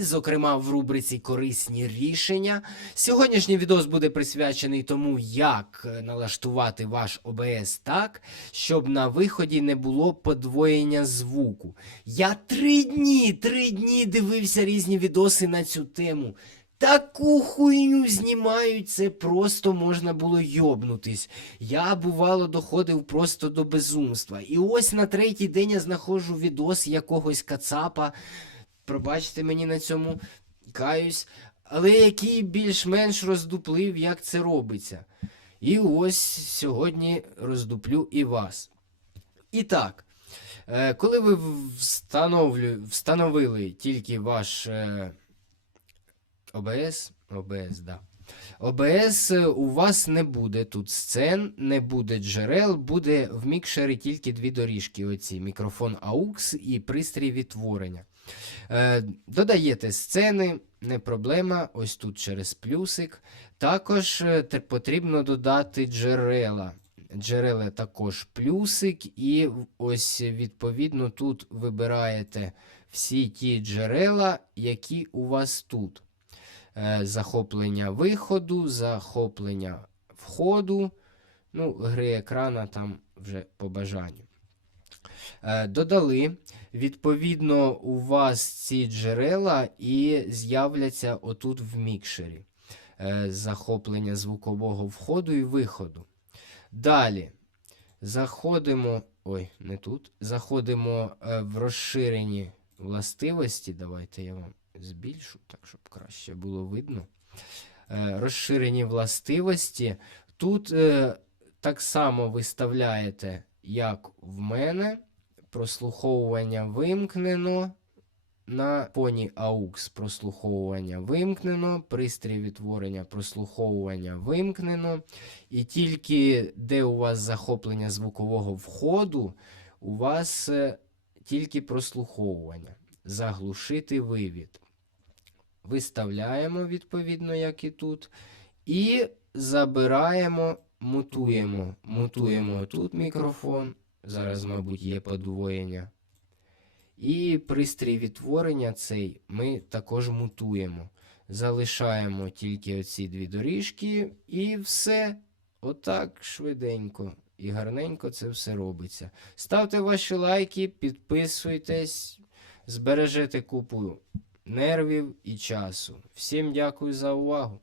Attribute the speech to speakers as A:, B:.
A: зокрема в рубриці Корисні рішення. Сьогоднішній відос буде присвячений тому, як налаштувати ваш ОБС так, щоб на виході не було подвоєння звуку. Я три дні, три дні дивився різні відоси на цю тему. Таку хуйню знімають, це просто можна було йобнутись. Я, бувало, доходив просто до безумства. І ось на третій день я знаходжу відос якогось кацапа. Пробачте мені на цьому каюсь, але який більш-менш роздуплив, як це робиться. І ось сьогодні роздуплю і вас. І так, е, коли ви встановили тільки ваш. Е, ОБС, ОБС, да. ОБС е, у вас не буде тут сцен, не буде джерел, буде в мікшері тільки дві доріжки: оці мікрофон AUX і пристрій відтворення. Е, додаєте сцени, не проблема, ось тут через плюсик. Також е, потрібно додати джерела. Джерела також плюсик, і ось відповідно тут вибираєте всі ті джерела, які у вас тут. Е, захоплення виходу, захоплення входу. Ну, гри екрана там вже по бажанню. Е, Додали. Відповідно, у вас ці джерела і з'являться отут в мікшері. Е, Захоплення звукового входу і виходу. Далі. Заходимо. Ой, не тут. Заходимо е, в розширені властивості. Давайте я вам збільшу, так, щоб краще було видно. Розширені властивості. Тут так само виставляєте, як в мене. Прослуховування вимкнено. На фоні AUX прослуховування вимкнено, пристрій відтворення прослуховування вимкнено. І тільки де у вас захоплення звукового входу, у вас е, тільки прослуховування. Заглушити вивід. Виставляємо відповідно, як і тут. І забираємо, мутуємо. Мутуємо тут мікрофон. Зараз, мабуть, є подвоєння. І пристрій відтворення цей ми також мутуємо. Залишаємо тільки оці дві доріжки, і все. Отак швиденько і гарненько це все робиться. Ставте ваші лайки, підписуйтесь, збережете купу нервів і часу. Всім дякую за увагу!